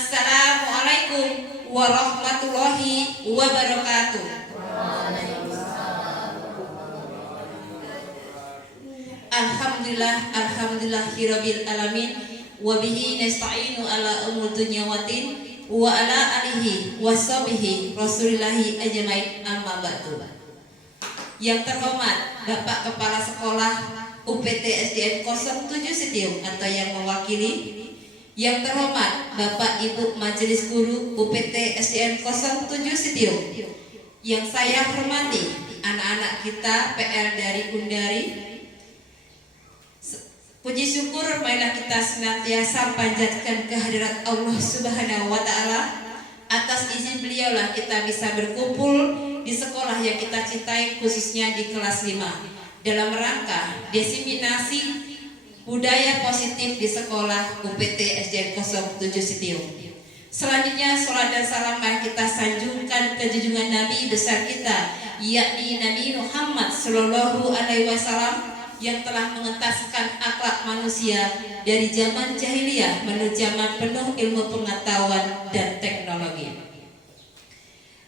Assalamualaikum warahmatullahi wabarakatuh. Alhamdulillahirabbil alamin wa bihi nasta'inu ala umur dunya waddin wa ala alihi washabihi rasulillahi ajmain amma ba'du. Yang terhormat Bapak Kepala Sekolah UPT SDN 07 Sitiung atau yang mewakili, yang terhormat Bapak Ibu Majelis Guru UPT SDN 07 Sitiung, yang saya hormati anak-anak kita PR dari Undari. Puji syukur marilah kita senantiasa panjatkan kehadirat Allah Subhanahu wa taala. Atas izin beliaulah kita bisa berkumpul di sekolah yang kita cintai, khususnya di kelas 5 dalam rangka diseminasi budaya positif di sekolah UPT SDN 07 Sitiung. Selanjutnya salat dan salam mari kita sanjungkan ke junjungan Nabi besar kita, yakni Nabi Muhammad sallallahu alaihi wasallam, yang telah mengentaskan akhlak manusia dari zaman jahiliyah menuju zaman penuh ilmu pengetahuan dan teknologi.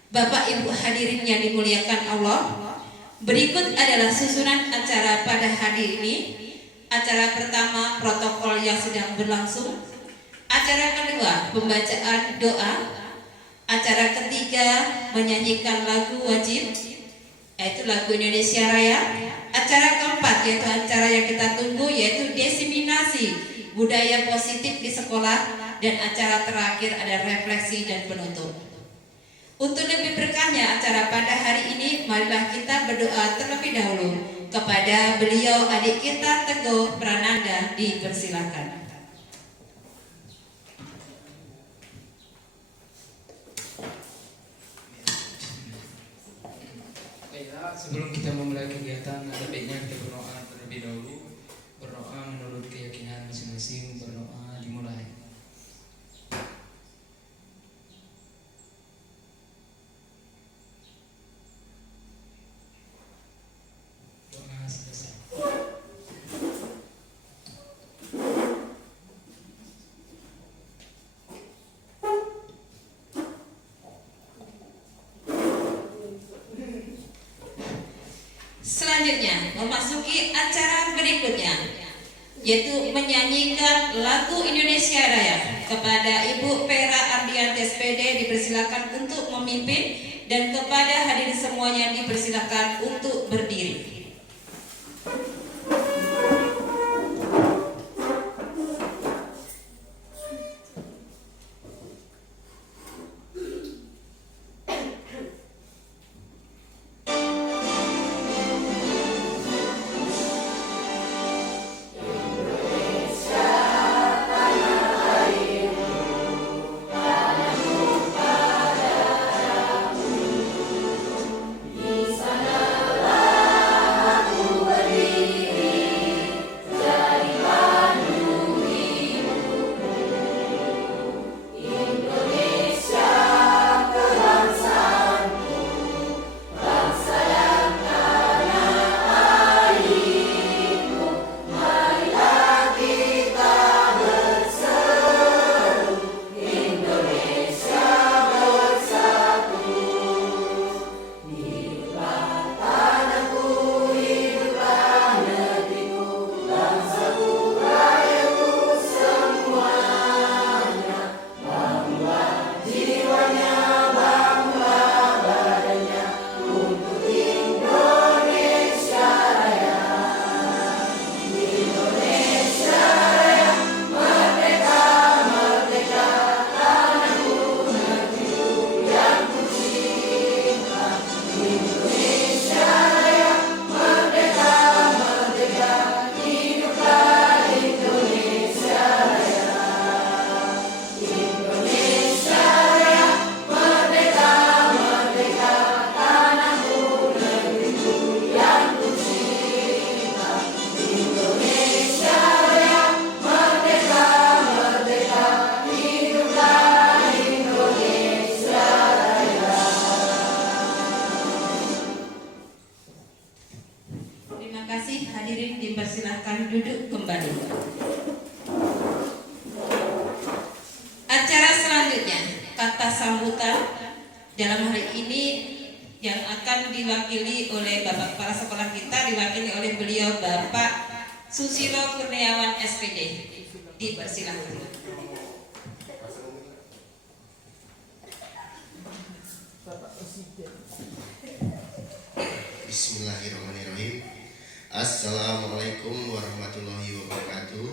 Bapak Ibu hadirin yang dimuliakan Allah, berikut adalah susunan acara pada hari ini. Acara pertama protokol yang sedang berlangsung. Acara kedua pembacaan doa. Acara ketiga menyanyikan lagu wajib, yaitu lagu Indonesia Raya. Acara keempat yaitu acara yang kita tunggu, yaitu diseminasi budaya positif di sekolah. Dan acara terakhir ada refleksi dan penutup. Untuk lebih berkahnya acara pada hari ini, marilah kita berdoa terlebih dahulu kepada beliau adik kita Teguh Prananda. Dipersilakan. Sebelum kita memulai kegiatan, ada baiknya kita berdoa terlebih dahulu. Berdoa menurut keyakinan masing-masing. Berdoa dimulai. Doa selesai. Selanjutnya memasuki acara berikutnya, yaitu menyanyikan lagu Indonesia Raya. Kepada Ibu Vera Ardianti SPD dipersilakan untuk memimpin, dan kepada hadirin semuanya dipersilakan untuk berdiri. sambutan dalam hari ini yang akan diwakili oleh Bapak Kepala Sekolah kita, diwakili oleh beliau Bapak Susilo Kurniawan SPD. Dipersilakan. Bismillahirrahmanirrahim. Assalamualaikum warahmatullahi wabarakatuh.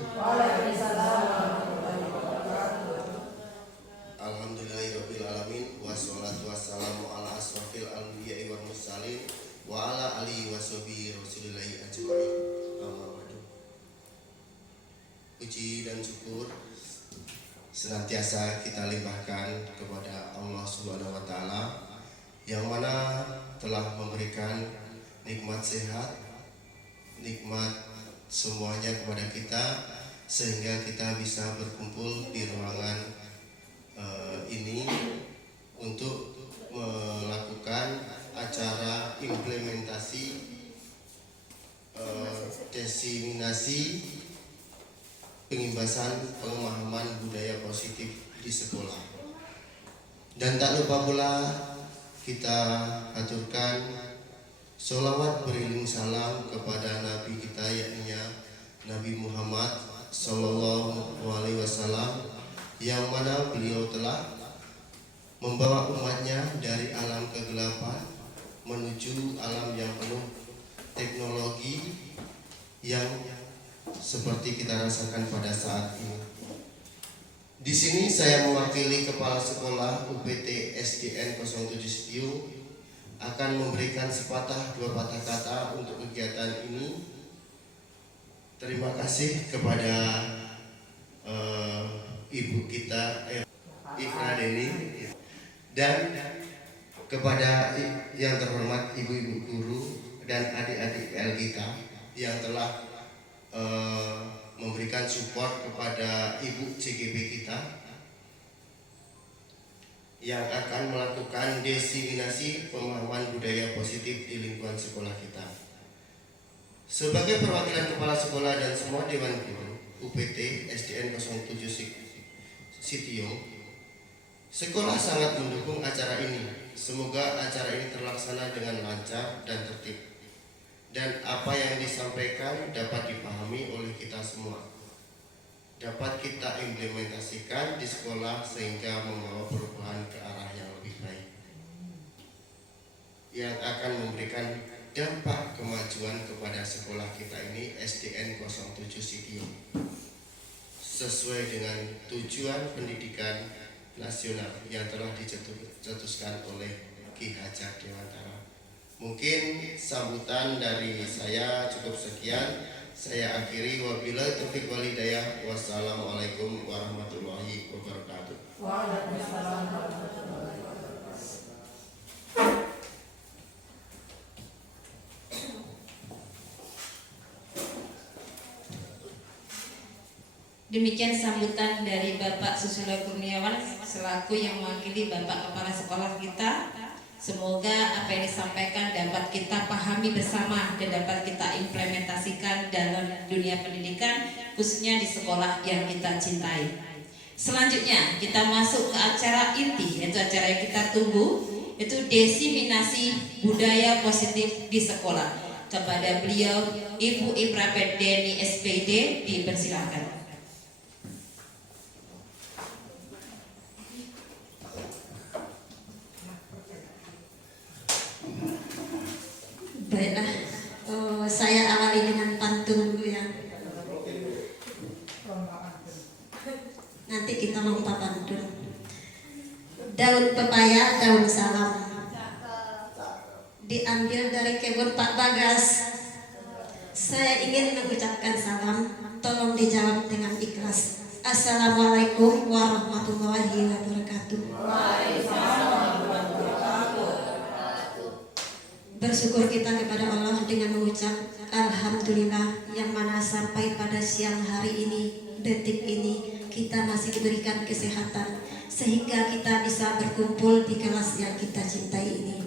Alhamdulillahirabbil alamin wassalatu wassalamu ala asrofil anbiya'i wal mursalin wa ala alihi washabihi rasulillahi ajmain. Puji dan syukur senantiasa kita limpahkan kepada Allah Subhanahu wa taala yang mana telah memberikan nikmat sehat, nikmat semuanya kepada kita sehingga kita bisa berkumpul di ruangan ini untuk melakukan acara implementasi diseminasi pengimbasan pemahaman budaya positif di sekolah. Dan tak lupa pula kita aturkan sholawat beriring salam kepada Nabi kita, yakni Nabi Muhammad Sallallahu Alaihi Wasallam, yang mana beliau telah membawa umatnya dari alam kegelapan menuju alam yang penuh teknologi yang seperti kita rasakan pada saat ini. Di sini saya mewakili Kepala Sekolah UPT SDN 07 Sitiung akan memberikan sepatah dua patah kata untuk kegiatan ini. Terima kasih kepada ibu kita Ifra Deni dan kepada yang terhormat ibu-ibu guru dan adik-adik kita yang telah memberikan support kepada ibu CGB kita yang akan melakukan diseminasi pemahaman budaya positif di lingkungan sekolah kita. Sebagai perwakilan kepala sekolah dan semua dewan guru UPT SDN 07 Sitiung, sekolah sangat mendukung acara ini. Semoga acara ini terlaksana dengan lancar dan tertib, dan apa yang disampaikan dapat dipahami oleh kita semua, dapat kita implementasikan di sekolah sehingga membawa perubahan ke arah yang lebih baik yang akan memberikan dampak kemajuan kepada sekolah kita ini SDN 07 Sitiung sesuai dengan tujuan pendidikan nasional yang telah dicetuskan oleh Ki Hajar Dewantara. Mungkin sambutan dari saya cukup sekian. Saya akhiri, wabillahi taufiq wal hidayah. Wassalamualaikum warahmatullahi wabarakatuh. Waalaikumsalam warahmatullahi wabarakatuh. Demikian sambutan dari Bapak Susilo Kurniawan selaku yang mewakili Bapak Kepala Sekolah kita. Semoga apa yang disampaikan dapat kita pahami bersama dan dapat kita implementasikan dalam dunia pendidikan, khususnya di sekolah yang kita cintai. Selanjutnya kita masuk ke acara inti, yaitu acara yang kita tunggu, yaitu diseminasi budaya positif di sekolah. Kepada beliau Ibu Ifra Deni SPD, dipersilakan. Baiklah, saya awali dengan pantun dulu ya. Nanti kita lompat pantun. Daun pepaya, daun salam, diambil dari kebun Pak Bagas. Saya ingin mengucapkan salam, tolong dijawab dengan ikhlas. Assalamualaikum warahmatullahi wabarakatuh. Bersyukur kita kepada Allah dengan mengucap Alhamdulillah, yang mana sampai pada siang hari ini, detik ini, kita masih diberikan kesehatan sehingga kita bisa berkumpul di kelas yang kita cintai ini.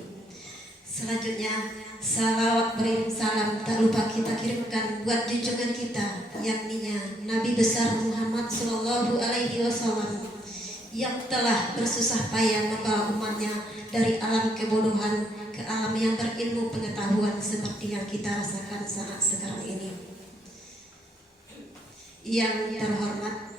Selanjutnya, salawat beriring salam tak lupa kita kirimkan buat junjungan kita, yakni Nabi besar Muhammad Sallallahu Alaihi Wasallam, yang telah bersusah payah membawa umatnya dari alam kebodohan ke alam yang berilmu pengetahuan seperti yang kita rasakan saat sekarang ini. Yang terhormat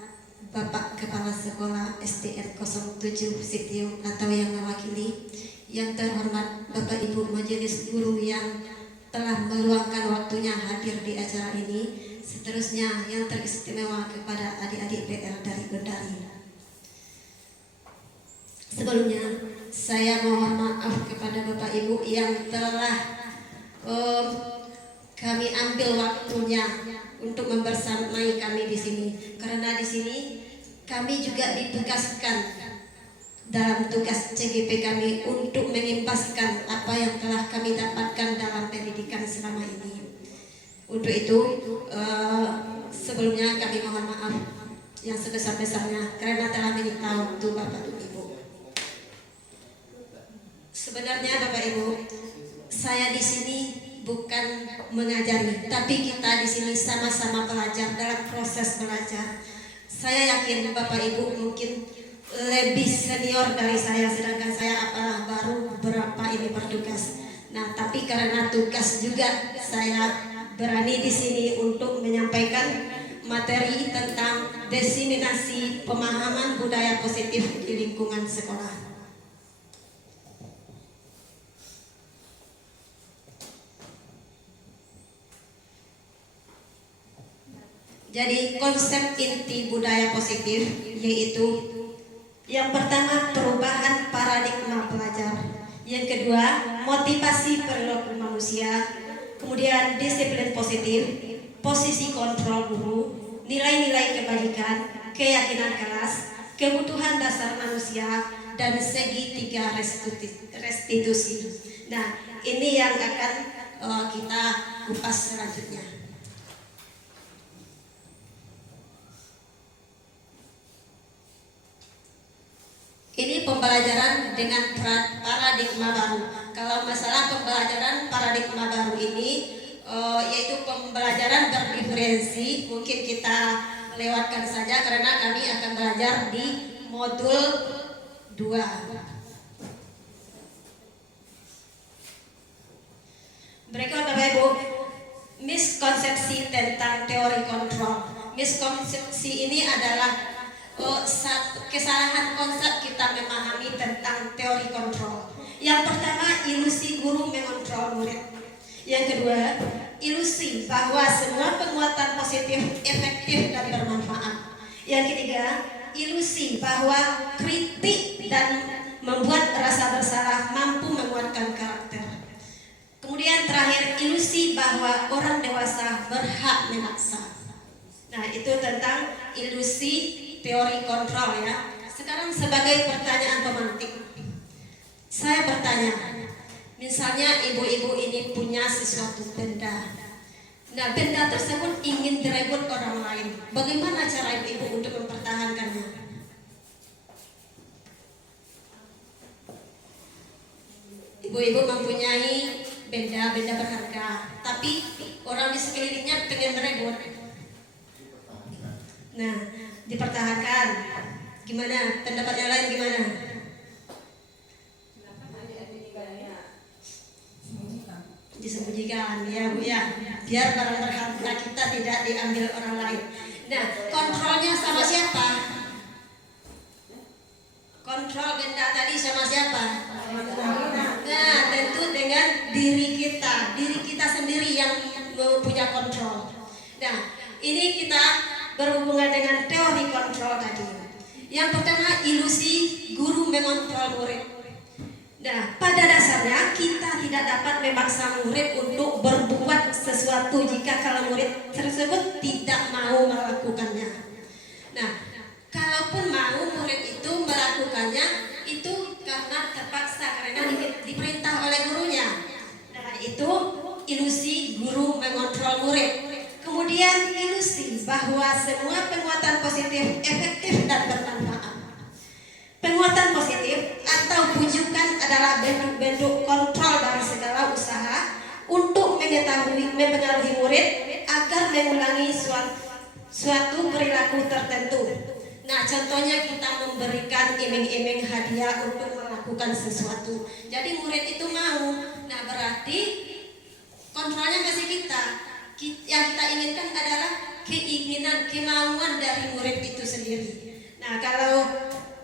Bapak Kepala Sekolah SDN 07 Sitiung atau yang mewakili, yang terhormat Bapak Ibu Majelis Guru yang telah meluangkan waktunya hadir di acara ini, seterusnya yang teristimewa kepada adik-adik PL dari Kendari. Sebelumnya saya mohon maaf kepada Bapak Ibu yang telah kami ambil waktunya untuk membersamai kami di sini, karena di sini kami juga ditugaskan dalam tugas CGP kami untuk mengimpaskan apa yang telah kami dapatkan dalam pendidikan selama ini. Untuk itu sebelumnya kami mohon maaf yang sebesar-besarnya karena telah menyita waktu Bapak Ibu. Sebenarnya Bapak Ibu, saya di sini bukan mengajari, tapi kita di sini sama-sama belajar dalam proses belajar. Saya yakin Bapak Ibu mungkin lebih senior dari saya, sedangkan saya apalah baru beberapa ini bertugas. Nah, tapi karena tugas juga saya berani di sini untuk menyampaikan materi tentang diseminasi pemahaman budaya positif di lingkungan sekolah. Jadi konsep inti budaya positif yaitu yang pertama perubahan paradigma pelajar, yang kedua motivasi perilaku manusia, kemudian disiplin positif, posisi kontrol guru, nilai-nilai kebajikan, keyakinan kelas, kebutuhan dasar manusia, dan segitiga restitusi. Nah, ini yang akan kita kupas selanjutnya. Ini pembelajaran dengan paradigma baru. Kalau masalah pembelajaran paradigma baru ini yaitu pembelajaran berdiferensi, mungkin kita lewatkan saja karena kami akan belajar di modul 2. Berikut Bapak Ibu, miskonsepsi tentang teori kontrol. Miskonsepsi ini adalah kesalahan konsep kita memahami tentang teori kontrol. Yang pertama, ilusi guru mengontrol murid. Yang kedua, ilusi bahwa semua penguatan positif efektif dan bermanfaat. Yang ketiga, ilusi bahwa kritik dan membuat rasa bersalah mampu menguatkan karakter. Kemudian terakhir, ilusi bahwa orang dewasa berhak memaksa. Nah, itu tentang ilusi teori kontrol ya. Sekarang sebagai pertanyaan pemantik, saya bertanya, misalnya ibu-ibu ini punya sesuatu benda. Nah, benda tersebut ingin direbut orang lain. Bagaimana cara ibu untuk mempertahankannya? Ibu-ibu mempunyai benda-benda berharga, tapi orang di sekelilingnya pengen merebut. Nah, dipertahankan. Gimana? Pendapat yang lain gimana? Disembunyikan ya Bu ya, biar barang berharga kita tidak diambil orang lain. Nah, kontrolnya sama siapa? Kontrol benda tadi sama siapa? Nah, tentu dengan diri kita sendiri yang punya kontrol. Nah, ini kita berhubungan dengan teori kontrol tadi. Yang pertama, ilusi guru mengontrol murid. Nah, pada dasarnya kita tidak dapat memaksa murid untuk berbuat sesuatu jika kalau murid tersebut tidak mau melakukannya. Nah, kalaupun mau murid itu melakukannya, itu karena terpaksa, karena diperintah oleh gurunya. Nah, itu ilusi guru mengontrol murid. Kemudian ilusi bahwa semua penguatan positif efektif dan bermanfaat. Penguatan positif atau bujukan adalah bentuk kontrol dari segala usaha untuk mempengaruhi murid agar mengulangi suatu perilaku tertentu. Nah, contohnya kita memberikan iming-iming hadiah untuk melakukan sesuatu. Jadi murid itu mau. Nah, berarti kontrolnya masih kita. Yang kita inginkan adalah keinginan, kemauan dari murid itu sendiri. Nah, kalau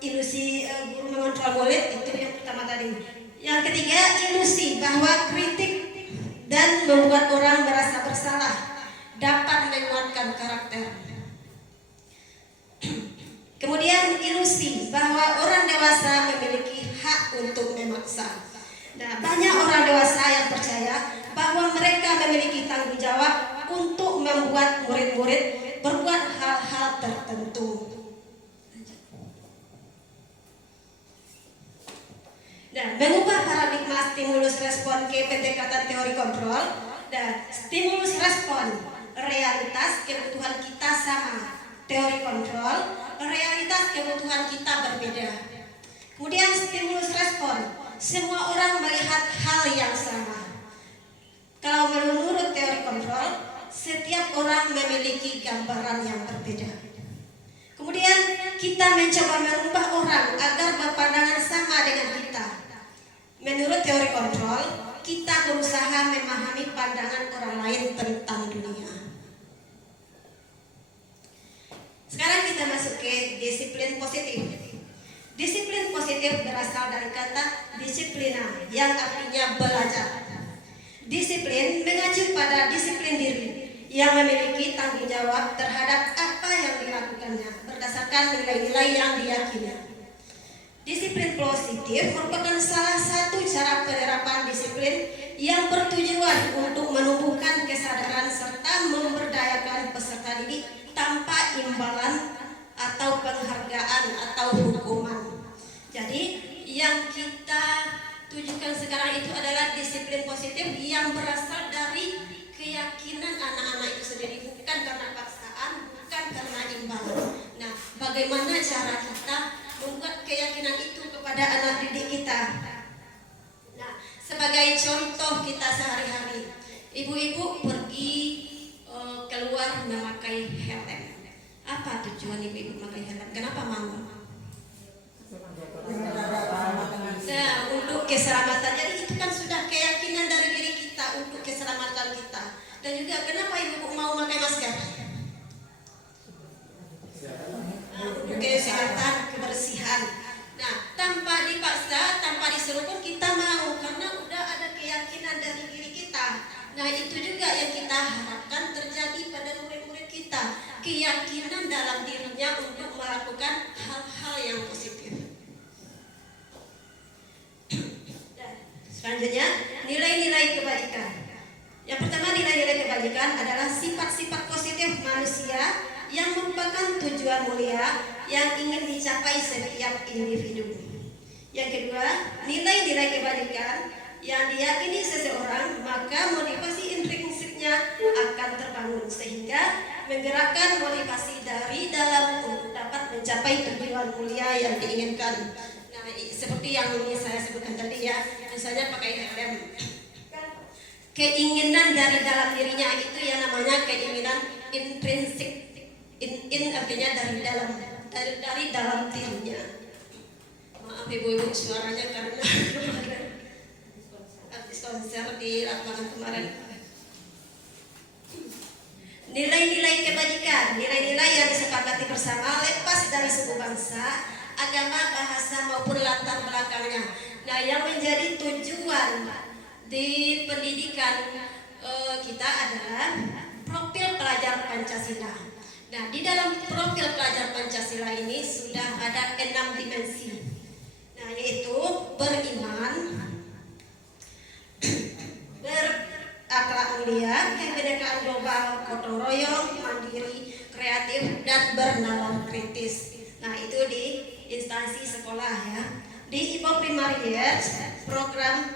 ilusi guru mengontrol murid itu yang pertama tadi. Yang ketiga, ilusi bahwa kritik dan membuat orang merasa bersalah dapat menguatkan karakter. Kemudian ilusi bahwa orang dewasa memiliki hak untuk memaksa. Nah, banyak orang dewasa yang percaya bahwa mereka memiliki tanggung jawab untuk membuat murid-murid berbuat hal-hal tertentu. Nah, mengubah paradigma stimulus respon ke pendekatan teori kontrol. Dan stimulus respon realitas kebutuhan kita sama, teori kontrol realitas kebutuhan kita berbeda. Kemudian stimulus respon, semua orang melihat hal yang sama. Kalau menurut teori kontrol, setiap orang memiliki gambaran yang berbeda. Kemudian kita mencoba merubah orang agar berpandangan sama dengan kita. Menurut teori kontrol, kita berusaha memahami pandangan orang lain tentang dunia. Sekarang kita masuk ke disiplin positif. Disiplin positif berasal dari kata disiplina yang artinya belajar. Disiplin mengacu pada disiplin diri yang memiliki tanggung jawab terhadap apa yang dilakukannya berdasarkan nilai-nilai yang diyakini. Disiplin positif merupakan salah satu cara penerapan disiplin yang bertujuan untuk menumbuhkan kesadaran serta memberdayakan peserta didik tanpa imbalan atau penghargaan atau hukuman. Jadi yang kita tujukan sekarang itu adalah disiplin positif yang berasal dari keyakinan anak-anak itu sendiri, bukan karena paksaan, bukan karena imbalan. Nah, bagaimana cara kita membuat keyakinan itu kepada anak didik kita? Nah, sebagai contoh kita sehari-hari, ibu-ibu pergi keluar memakai helm. Apa tujuan ibu-ibu memakai helm? Kenapa mau? Nah, untuk keselamatan. Jadi itu kan sudah keyakinan dari diri kita untuk keselamatan kita. Dan juga kenapa ibu mau memakai masker? Untuk kesehatan, kebersihan. Nah, tanpa dipaksa, tanpa disuruh pun kita mau, karena udah ada keyakinan dari diri kita. Nah, itu juga yang kita harapkan terjadi pada murid-murid kita, keyakinan dalam dirinya untuk melakukan hal-hal yang positif. Selanjutnya, nilai-nilai kebajikan. Yang pertama, nilai-nilai kebajikan adalah sifat-sifat positif manusia yang merupakan tujuan mulia yang ingin dicapai setiap individu. Yang kedua, nilai-nilai kebajikan yang diyakini seseorang, maka motivasi intrinsiknya akan terbangun sehingga menggerakkan motivasi dari dalam untuk dapat mencapai tujuan mulia yang diinginkan. Nah, seperti yang ini saya sebutkan tadi ya, misalnya pakai helm. Keinginan dari dalam dirinya itu yang namanya keinginan intrinsik. In artinya dari dalam dirinya. Maaf ibu-ibu suaranya karena habis konser di lapangan kemarin. Nilai-nilai kebajikan, nilai-nilai yang disepakati bersama lepas dari suku bangsa, agama, bahasa maupun latar belakangnya. Nah, yang menjadi tujuan di pendidikan kita adalah profil pelajar Pancasila. Nah, di dalam profil pelajar Pancasila ini sudah ada 6 dimensi. Nah, yaitu beriman, berakhlak mulia, kebinekaan global, gotong royong, mandiri, kreatif, dan bernalar kritis. Nah, itu di instansi sekolah ya. Di IPO Primarier, program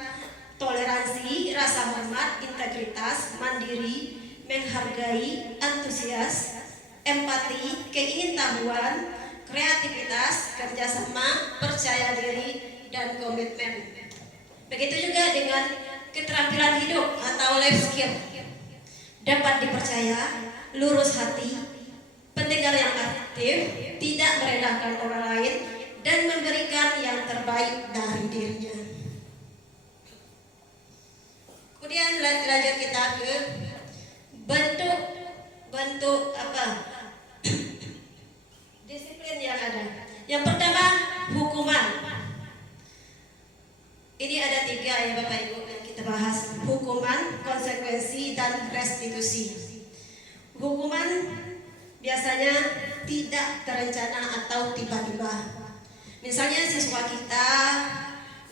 toleransi, rasa hormat, integritas, mandiri, menghargai, antusias, empati, keingintahuan, kreativitas, kerjasama, percaya diri, dan komitmen. Begitu juga dengan keterampilan hidup atau life skill. Dapat dipercaya, lurus hati, pendengar yang aktif, tidak merendahkan orang lain, dan memberikan yang terbaik dari dirinya. Kemudian lanjut kita ke bentuk apa? Disiplin yang ada. Yang pertama, hukuman. Ini ada 3 ya Bapak Ibu yang kita bahas. Hukuman, konsekuensi, dan restitusi. Hukuman biasanya tidak terencana atau tiba-tiba. Misalnya siswa kita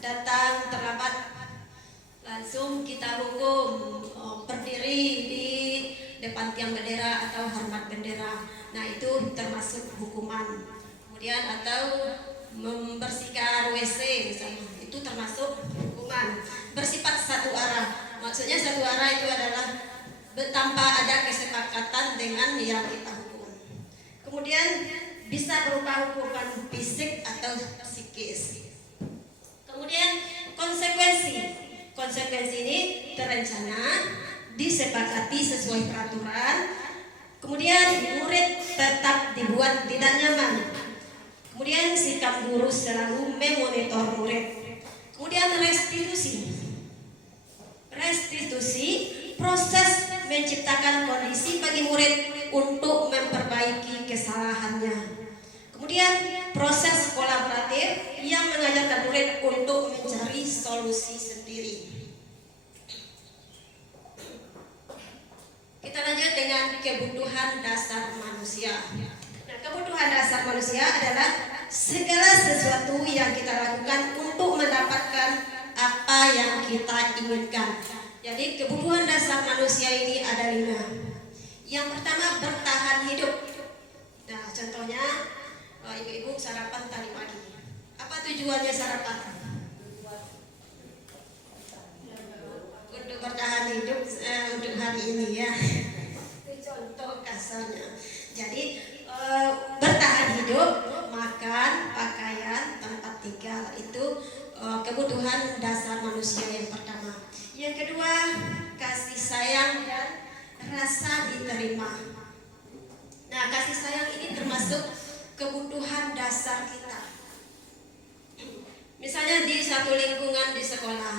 datang terlambat, langsung kita hukum berdiri di depan tiang bendera atau hormat bendera. Nah, itu termasuk hukuman. Kemudian atau membersihkan WC misalnya, itu termasuk hukuman. Bersifat satu arah. Maksudnya satu arah itu adalah tanpa ada kesepakatan dengan yang kita hukum. Kemudian bisa berupa hukuman fisik atau psikis. Kemudian konsekuensi. Konsekuensi ini terencana, disepakati sesuai peraturan. Kemudian murid tetap dibuat tidak nyaman. Kemudian sikap guru selalu memonitor murid. Kemudian restitusi. Restitusi proses menciptakan kondisi bagi murid untuk memperbaiki kesalahannya. Kemudian proses kolaboratif yang mengajarkan murid untuk mencari solusi sendiri. Kita lanjut dengan kebutuhan dasar manusia. Nah, kebutuhan dasar manusia adalah segala sesuatu yang kita lakukan untuk mendapatkan apa yang kita inginkan. Jadi kebutuhan dasar manusia ini ada 5. Yang pertama, bertahan hidup. Nah, contohnya ibu-ibu sarapan tadi pagi. Apa tujuannya sarapan? Untuk bertahan hidup untuk hari ini ya. Contoh kasarnya. Jadi bertahan hidup, makan, pakaian, tempat tinggal, itu kebutuhan dasar manusia yang pertama. Yang kedua, kasih sayang dan rasa diterima. Nah, kasih sayang ini termasuk kebutuhan dasar kita. Misalnya di satu lingkungan di sekolah,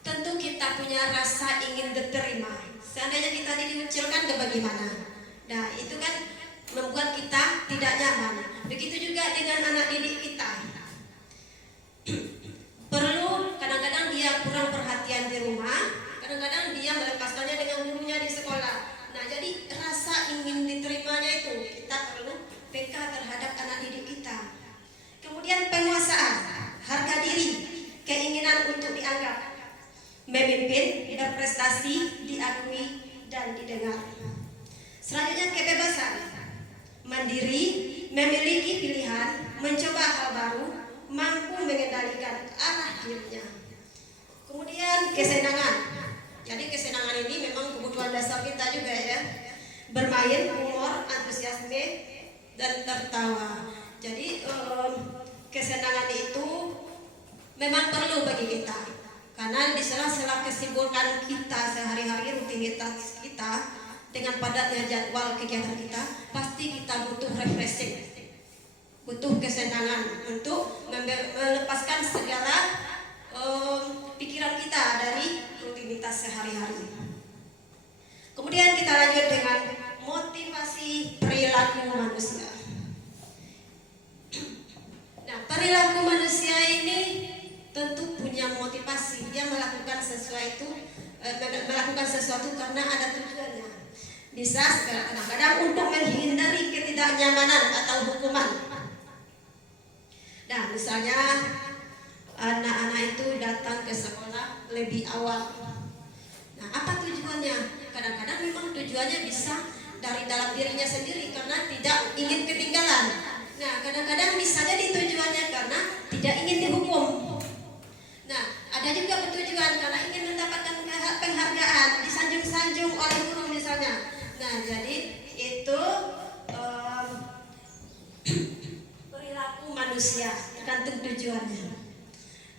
tentu kita punya rasa ingin diterima. Seandainya kita dikucilkan ke bagaimana? Nah, itu kan membuat kita tidak nyaman. Begitu juga dengan anak didik kita. Perlu kadang-kadang dia kurang perhatian di rumah, kadang-kadang dia melepaskannya dengan gurunya di sekolah. Nah, jadi rasa ingin diterimanya itu kita perlu peka terhadap anak didik kita. Kemudian penguasaan, harga diri, keinginan untuk dianggap, memimpin, berprestasi, diakui dan didengar. Selanjutnya kebebasan, mandiri, memiliki pilihan, mencoba hal baru, mampu mengendalikan arah dirinya. Kemudian kesenangan. Jadi kesenangan ini memang kebutuhan dasar kita juga ya. Bermain, humor, antusiasme, dan tertawa. Jadi kesenangan itu memang perlu bagi kita. Karena di sela-sela kesibukan kita sehari-hari, rutinitas kita dengan padatnya jadwal kegiatan kita, pasti kita butuh refreshing, butuh kesenangan untuk melepaskan segala pikiran kita dari rutinitas sehari-hari. Kemudian kita lanjut dengan motivasi perilaku manusia. Nah, perilaku manusia ini tentu punya motivasi. Dia melakukan sesuatu karena ada tujuannya. Bisa kadang-kadang untuk menghindari ketidaknyamanan atau hukuman. Nah, misalnya anak-anak itu datang ke sekolah lebih awal. Nah, apa tujuannya? Kadang-kadang memang tujuannya bisa dari dalam dirinya sendiri karena tidak ingin ketinggalan. Nah, kadang-kadang bisa jadi tujuannya karena tidak ingin dihukum. Nah, ada juga bertujuan karena ingin mendapatkan penghargaan, disanjung-sanjung oleh guru misalnya. Nah, jadi itu perilaku manusia, tergantung tujuannya.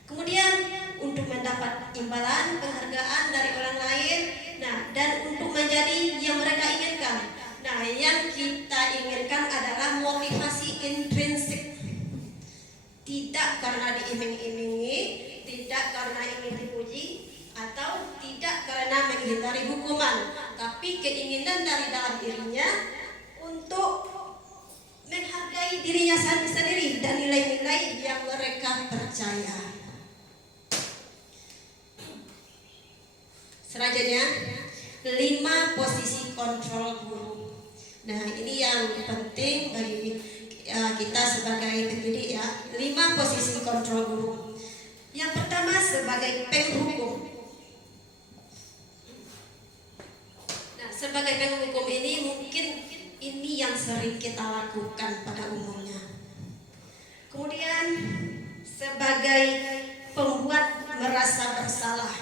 Kemudian untuk mendapat imbalan, penghargaan dari orang lain, nah, dan untuk menjadi yang mereka inginkan. Nah, yang kita inginkan memberi hukuman, tapi keinginan dari dalam dirinya untuk menghargai dirinya sendiri dan nilai-nilai yang mereka percaya. Selanjutnya, 5 posisi kontrol guru. Nah, ini yang penting bagi kita sebagai pendidik ya. 5 posisi kontrol guru. Yang pertama sebagai penghukum. Nah, sebagai penghukum ini mungkin ini yang sering kita lakukan pada umumnya. Kemudian sebagai pembuat merasa bersalah.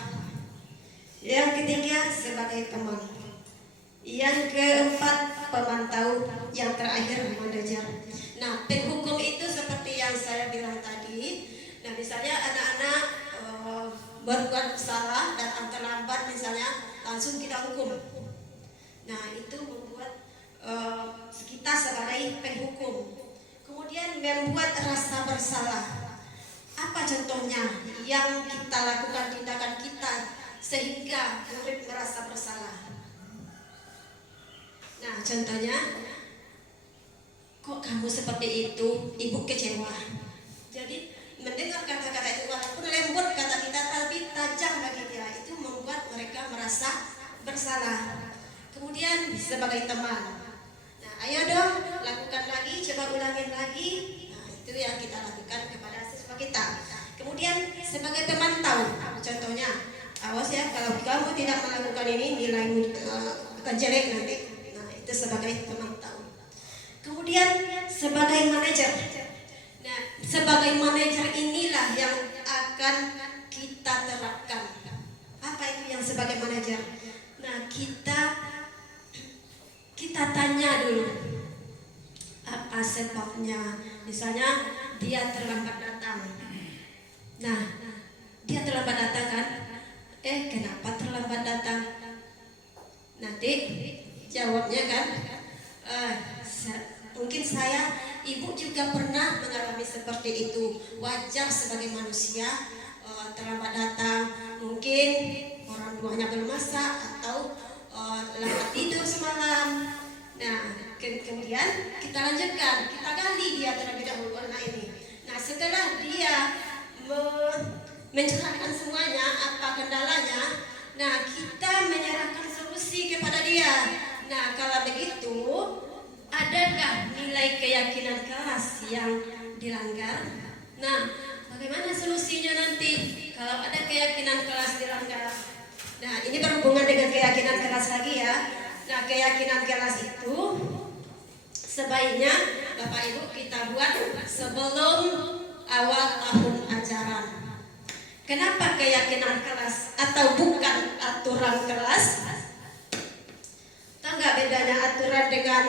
Yang ketiga sebagai teman. Yang keempat pemantau. Yang terakhir manajer. Nah, penghukum itu seperti yang saya bilang tadi. Nah, misalnya anak-anak berbuat salah, datang terlambat misalnya, langsung kita hukum. Nah, itu membuat kita sebagai penghukum. Kemudian membuat rasa bersalah. Apa contohnya yang kita lakukan tindakan kita sehingga murid merasa bersalah? Nah, contohnya, kok kamu seperti itu? Ibu kecewa. Jadi mendengar kata-kata itu walaupun lembut kata kita, tapi tajam bagi dia, itu membuat mereka merasa bersalah. Kemudian sebagai teman, nah ayo dong lakukan lagi, coba ulangin lagi. Nah, itu yang kita lakukan kepada siswa kita. Kemudian sebagai pemantau, contohnya, awas ya kalau kamu tidak melakukan ini nilaimu akan jelek nanti. Nah, itu sebagai pemantau. Kemudian sebagai manajer. Nah, sebagai manajer inilah yang akan kita terapkan. Apa itu yang sebagai manajer? Nah, kita tanya dulu apa sebabnya. Misalnya dia terlambat datang. Nah, dia terlambat datang kan? Kenapa terlambat datang? Nanti jawabnya kan, mungkin ibu juga pernah mengalami seperti itu. Wajar sebagai manusia terlambat datang. Mungkin orang tuanya belum masak atau lambat tidur semalam. Nah, kemudian kita lanjutkan, kita gali dia terlebih dahulu anak ini. Nah, setelah dia mencurahkan semuanya apa kendalanya, nah kita menyerahkan solusi kepada dia. Nah, kalau begitu, adakah nilai keyakinan kelas yang dilanggar? Nah, bagaimana solusinya nanti kalau ada keyakinan kelas dilanggar? Nah, ini berhubungan dengan keyakinan kelas lagi ya. Nah, keyakinan kelas itu sebaiknya Bapak Ibu kita buat sebelum awal tahun ajaran. Kenapa keyakinan kelas atau bukan aturan kelas? Tahu nggak bedanya aturan dengan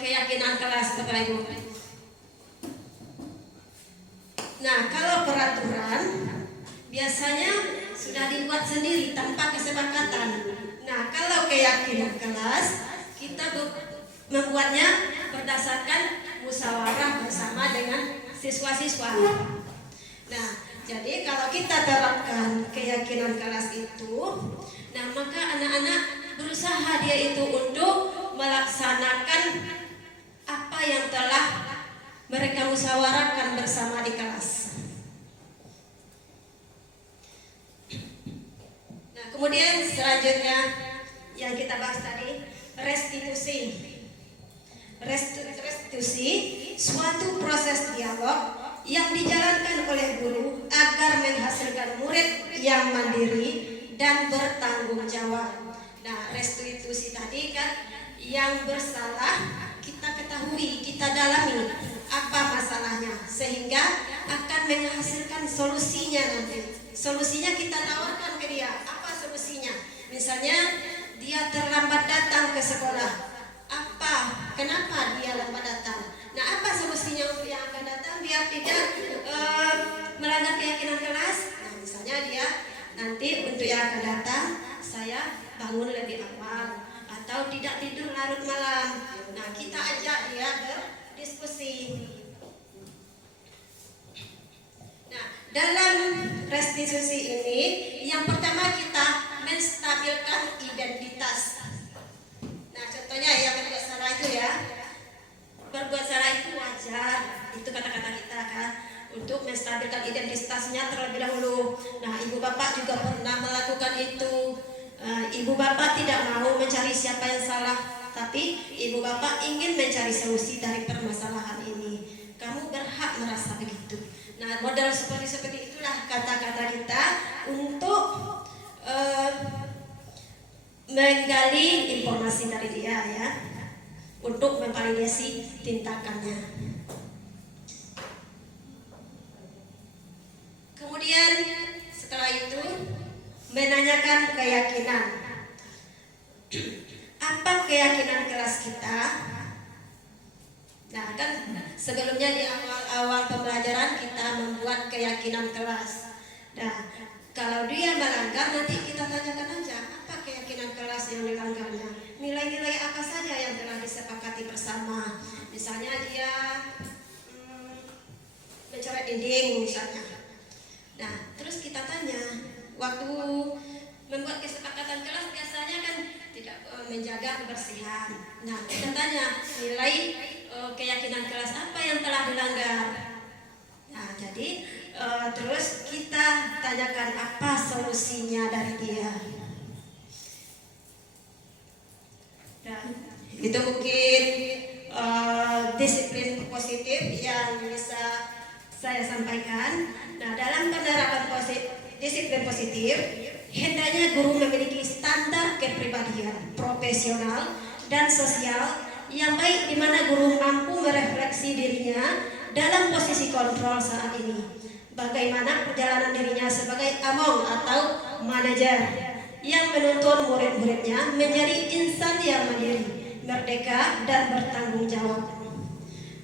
keyakinan kelas, Bapak Ibu? Nah, kalau peraturan biasanya sudah dibuat sendiri tanpa kesepakatan. Nah, kalau keyakinan kelas kita membuatnya berdasarkan musyawarah bersama dengan siswa-siswa. Nah, jadi kalau kita terapkan keyakinan kelas itu, nah maka anak-anak berusaha dia itu untuk melaksanakan apa yang telah mereka musyawarahkan bersama di kelas. Nah, kemudian selanjutnya yang kita bahas tadi, restitusi. Restitusi suatu proses dialog yang dijalankan oleh guru agar menghasilkan murid yang mandiri dan bertanggung jawab. Nah, restitusi tadi kan yang bersalah kita ketahui, kita dalami apa masalahnya sehingga akan menghasilkan solusinya nanti. Solusinya kita tawarkan ke dia. Apa solusinya? Misalnya dia terlambat datang ke sekolah. Kenapa dia lambat datang? Nah, apa solusinya untuk yang akan datang biar tidak melanggar keyakinan kelas? Nah, misalnya dia nanti untuk yang akan datang, saya bangun lebih awal atau tidak tidur larut malam. Nah, kita ajak dia berdiskusi. Nah, dalam restitusi ini yang pertama kita menstabilkan identitas. Nah, contohnya yang berbuat salah itu ya, berbuat salah itu wajar, itu kata-kata kita kan, untuk menstabilkan identitasnya terlebih dahulu. Nah, ibu bapak juga pernah melakukan itu. Ibu bapak tidak mau mencari siapa yang salah, tapi ibu bapak ingin mencari solusi dari permasalahan ini. Kamu berhak merasa begitu. Nah, modal seperti itulah kata-kata kita untuk menggali informasi dari dia ya, untuk memvalidasi tindakannya. Kemudian setelah itu menanyakan keyakinan. Apa keyakinan kelas kita? Nah, kan sebelumnya di awal-awal pembelajaran kita membuat keyakinan kelas. Nah, kalau dia melanggar, nanti kita tanyakan aja apa keyakinan kelas yang dilanggarnya. Nilai-nilai apa saja yang telah disepakati bersama. Misalnya dia mencoret dinding misalnya. Nah, terus kita tanya, waktu membuat kesepakatan kelas biasanya kan tidak menjaga kebersihan. Nah, kita tanya nilai keyakinan kelas apa yang telah dilanggar. Nah, jadi terus kita tanyakan apa solusinya dari dia. Dan itu mungkin disiplin positif yang bisa saya sampaikan. Nah, dalam penerapan disiplin positif, hendaknya guru memiliki standar kepribadian profesional dan sosial yang baik, di mana guru mampu merefleksi dirinya dalam posisi kontrol saat ini. Bagaimana perjalanan dirinya sebagai among atau manajer yang menuntun murid-muridnya menjadi insan yang mandiri, merdeka dan bertanggung jawab.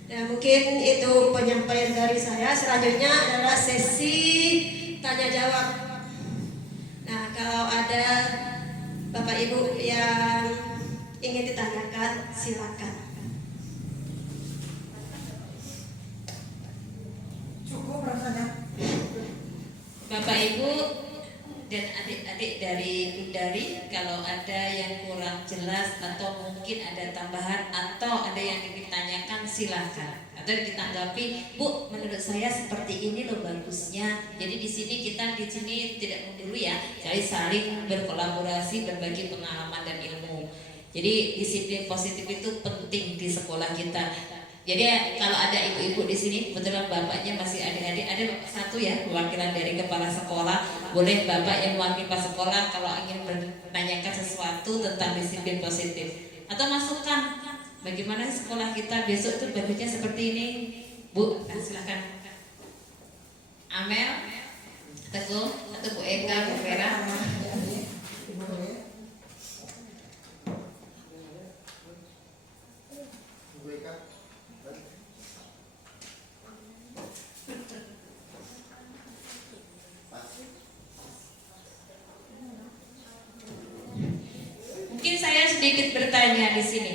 Nah, mungkin itu penyampaian dari saya. Selanjutnya adalah sesi tanya jawab. Nah, kalau ada Bapak Ibu yang ingin ditanyakan, silakan. Cukup rasanya. Bapak Ibu dan adik-adik dari kalau ada yang kurang jelas atau mungkin ada tambahan atau ada yang ditanyakan, silakan. Atau ditanggapi, Bu, menurut saya seperti ini loh bagusnya. Jadi di sini kita tidak mundur ya, jadi saling berkolaborasi, berbagi pengalaman dan ilmu. Jadi disiplin positif itu penting di sekolah kita. Jadi kalau ada ibu-ibu di sini, kebetulan bapaknya masih adik-adik, ada bapak satu ya, perwakilan dari kepala sekolah. Boleh bapak yang mewakili kepala sekolah kalau ingin menanyakan sesuatu tentang disiplin positif atau masukan bagaimana sekolah kita besok itu bagusnya seperti ini, Bu. Nah, silakan. Amel, Teguh, atau Bu Eka, Bu Vera. Mungkin saya sedikit bertanya di sini.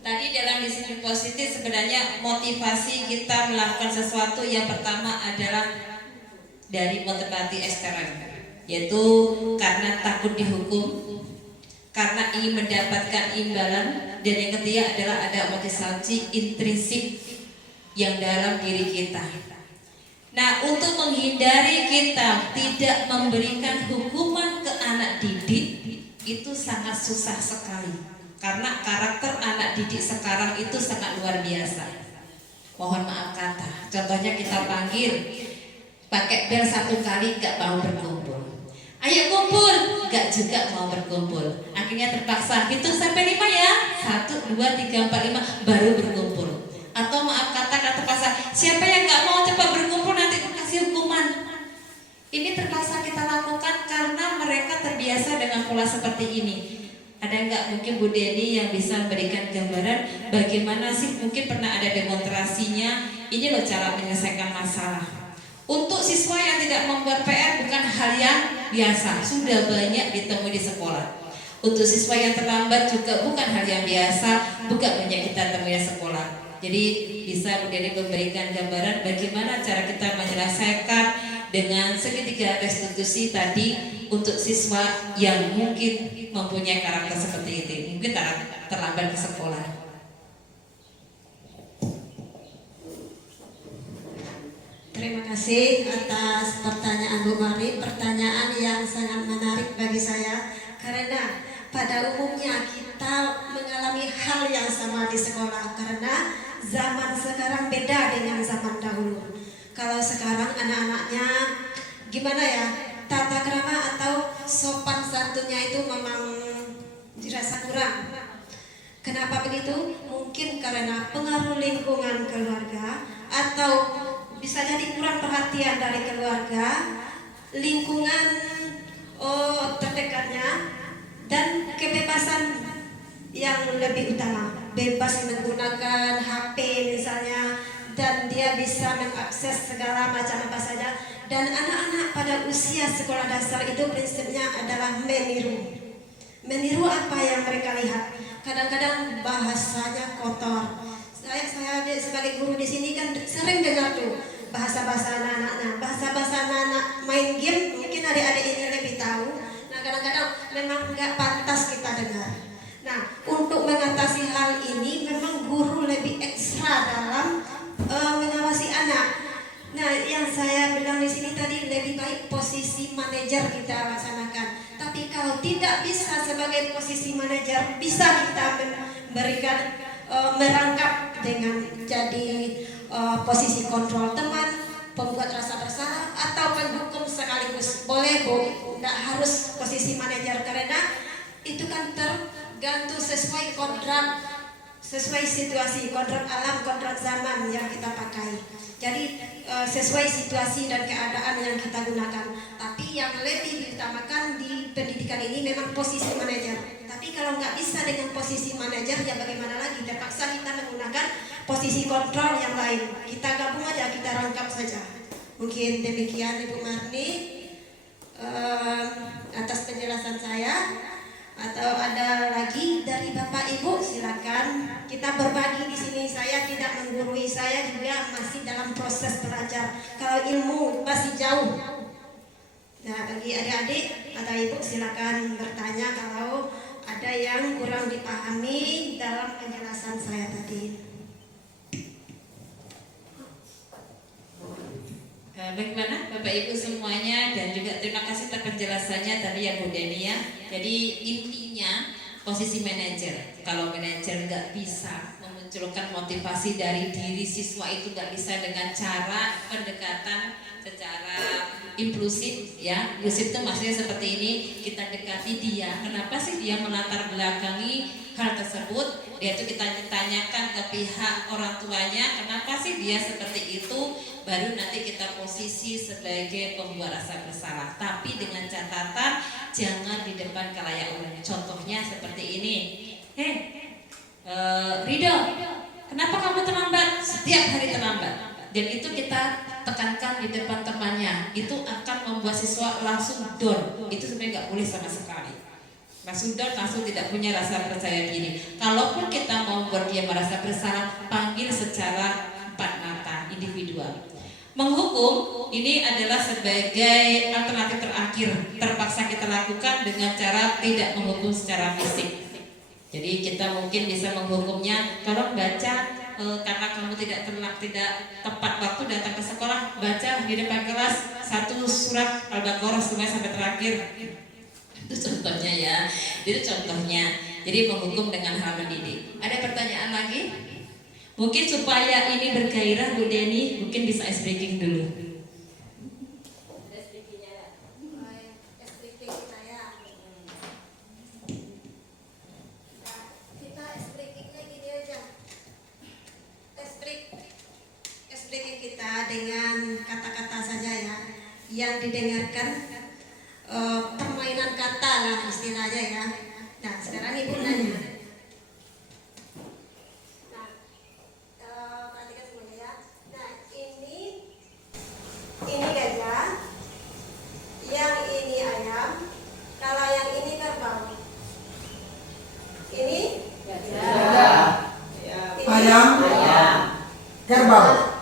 Tadi dalam disiplin positif sebenarnya motivasi kita melakukan sesuatu yang pertama adalah dari motivasi eksternal, yaitu karena takut dihukum, karena ingin mendapatkan imbalan, dan yang ketiga adalah ada motivasi intrinsik yang dalam diri kita. Nah, untuk menghindari kita tidak memberikan hukuman ke anak didik itu sangat susah sekali, karena karakter anak didik sekarang itu sangat luar biasa. Mohon maaf kata, contohnya kita panggil pakai bel satu kali gak mau berkumpul, ayo kumpul gak juga mau berkumpul, akhirnya terpaksa hitung sampai 5 ya, 1, 2, 3, 4, 5 baru berkumpul. Atau maaf kata pasar, siapa yang gak mau cepat berkumpul nanti kasih hukuman. Ini terpaksa kita lakukan karena mereka terbiasa dengan pola seperti ini. Ada nggak mungkin Bu Deni yang bisa memberikan gambaran bagaimana sih, mungkin pernah ada demonstrasinya, ini loh cara menyelesaikan masalah. Untuk siswa yang tidak membuat PR bukan hal yang biasa, sudah banyak ditemui di sekolah. Untuk siswa yang terlambat juga bukan hal yang biasa, bukan banyak kita temui di sekolah. Jadi bisa Bu Deni memberikan gambaran bagaimana cara kita menyelesaikan dengan segitiga restitusi tadi untuk siswa yang mungkin mempunyai karakter seperti itu, mungkin terlambat ke sekolah. Terima kasih atas pertanyaan Bu Mari, pertanyaan yang sangat menarik bagi saya karena pada umumnya kita mengalami hal yang sama di sekolah karena zaman sekarang beda dengan zaman dahulu. Kalau sekarang anak-anaknya gimana ya, tata krama atau sopan santunnya itu memang dirasa kurang. Kenapa begitu? Mungkin karena pengaruh lingkungan keluarga atau bisa jadi kurang perhatian dari keluarga, lingkungan terdekatnya, dan kebebasan yang lebih utama. Bebas menggunakan HP misalnya, dan dia bisa mengakses segala macam apa saja. Dan anak-anak pada usia sekolah dasar itu prinsipnya adalah meniru apa yang mereka lihat. Kadang-kadang bahasanya kotor. Saya sebagai guru di sini kan sering dengar tuh bahasa-bahasa anak-anak. Bahasa-bahasa anak-anak main game mungkin adik-adik ini lebih tahu. Nah, kadang-kadang memang nggak pantas kita dengar. Nah, untuk mengatasi hal ini memang guru lebih ekstra dalam mengawasi anak. Nah, yang saya bilang di sini tadi lebih baik posisi manajer kita laksanakan. Tapi kalau tidak bisa sebagai posisi manajer, bisa kita memberikan merangkap dengan jadi posisi kontrol teman, pembuat rasa bersalah atau pendukung sekaligus. Boleh Bu, tidak harus posisi manajer karena itu kan tergantung sesuai kontrak, sesuai situasi, kontrak alam, kontrak zaman yang kita pakai. Jadi sesuai situasi dan keadaan yang kita gunakan. Tapi yang lebih diutamakan di pendidikan ini memang posisi manajer. Tapi kalau nggak bisa dengan posisi manajer, ya bagaimana lagi? Terpaksa kita menggunakan posisi kontrol yang lain. Kita gabung aja, kita rangkap saja. Mungkin demikian Ibu Marni atas penjelasan saya. Atau ada lagi dari Bapak Ibu, silakan. Kita berbagi di sini. Saya tidak menggurui, saya juga masih dalam proses belajar. Kalau ilmu masih jauh. Nah, bagi adik-adik atau ibu silakan bertanya kalau ada yang kurang dipahami dalam penjelasan saya tadi. Bagaimana Bapak Ibu semuanya, dan juga terima kasih atas penjelasannya tadi ya Bu Deni ya. Jadi intinya posisi manajer, kalau manajer nggak bisa memunculkan motivasi dari diri siswa itu, nggak bisa dengan cara pendekatan secara inklusif ya. Inklusif itu maksudnya seperti ini, kita dekati dia, kenapa sih dia melatar belakangi hal tersebut. Dia itu kita tanyakan ke pihak orang tuanya, kenapa sih dia seperti itu, baru nanti kita posisi sebagai pembuat rasa bersalah. Tapi dengan catatan jangan di depan khalayak umum. Contohnya seperti ini, Rido, kenapa kamu terlambat? Setiap hari terlambat. Dan itu kita tekankan di depan temannya, itu akan membuat siswa langsung down. Itu sebenarnya nggak boleh sama sekali. Langsung down, langsung tidak punya rasa percaya diri. Kalaupun kita mau buat dia merasa bersalah, panggil secara empat mata, individual. Menghukum ini adalah sebagai alternatif terakhir, terpaksa kita lakukan dengan cara tidak menghukum secara fisik. Jadi kita mungkin bisa menghukumnya, tolong baca karena kamu tidak tepat waktu datang ke sekolah, baca di depan kelas satu surat Al-Baqarah sampai terakhir. Itu contohnya ya. Itu contohnya. Jadi menghukum dengan hal mendidik. Ada pertanyaan lagi? Mungkin supaya ini bergairah Bu Deni, mungkin bisa ice breaking dulu. Dengan kata-kata saja ya, yang didengarkan permainan kata lah istilahnya ya. Nah, sekarang Ibu nanya. Nah, perhatikan semuanya ya. Nah, ini gajah, yang ini ayam, kalau yang ini kerbau. Ini Gajah, ayam, kerbau.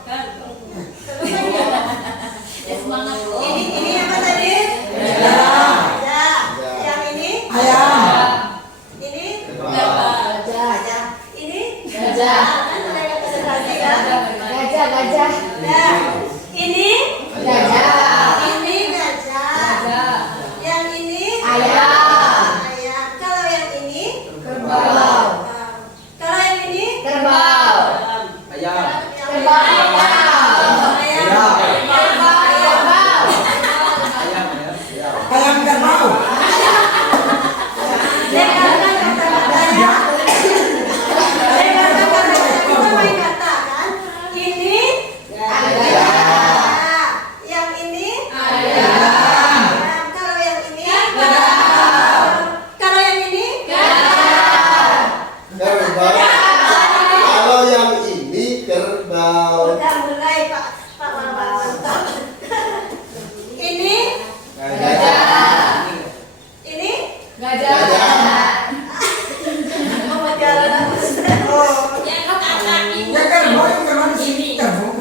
Ya semangat. Kan udah nggak konsentrasi kan? Gajah. Nah, ini Gajah. ini gajah. Yang ini Ayam. ayam. Kalau yang ini Kerbau. kalau yang ini Kerbau. Ayam. Kerbau. Ayam kerbau. Kerbau. Kalau yang ini kerbau. Udah mulai Pak Maman. Ini ini Gajah. mau jalan apa? Oh, Ya kerbau yang kerbau di sini. Kerbau.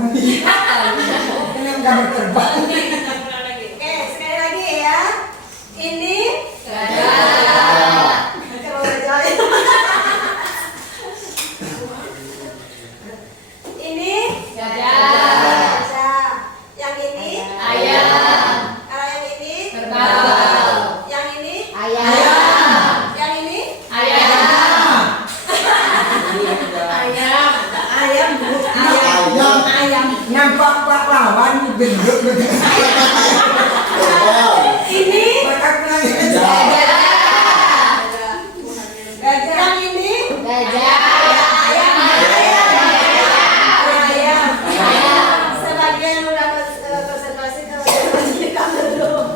Yang gambar kerbau. oke sekali lagi ya. Ini Gajah. kalau gajah. Ini Gajah. gajah. Yang ini Ayam. kalau yang ini Kerbau. yang ini Ayam. yang ini Ayam. Ayam. Ayam. Nampak pahlawan gendut. Kerbau. ini Mereka bilang yang ini sebagian udah konsentrasi kalau kita belum.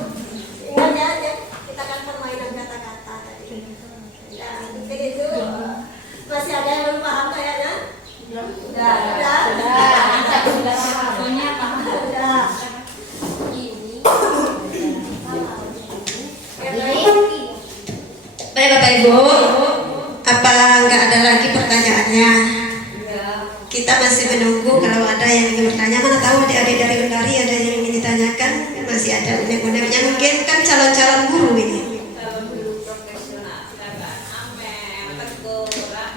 Ingat ya, kita kan permainan kata-kata tadi. Ya, mungkin itu masih ada yang belum paham kayaknya. Udah. Baik Bapak Ibu, apa nggak ada lagi pertanyaannya? Kita masih menunggu kalau ada yang ingin bertanya. Mana tahu adik-adik dari Undari ada yang ingin ditanyakan? Masih ada unek-uneknya mungkin kan calon-calon guru ini.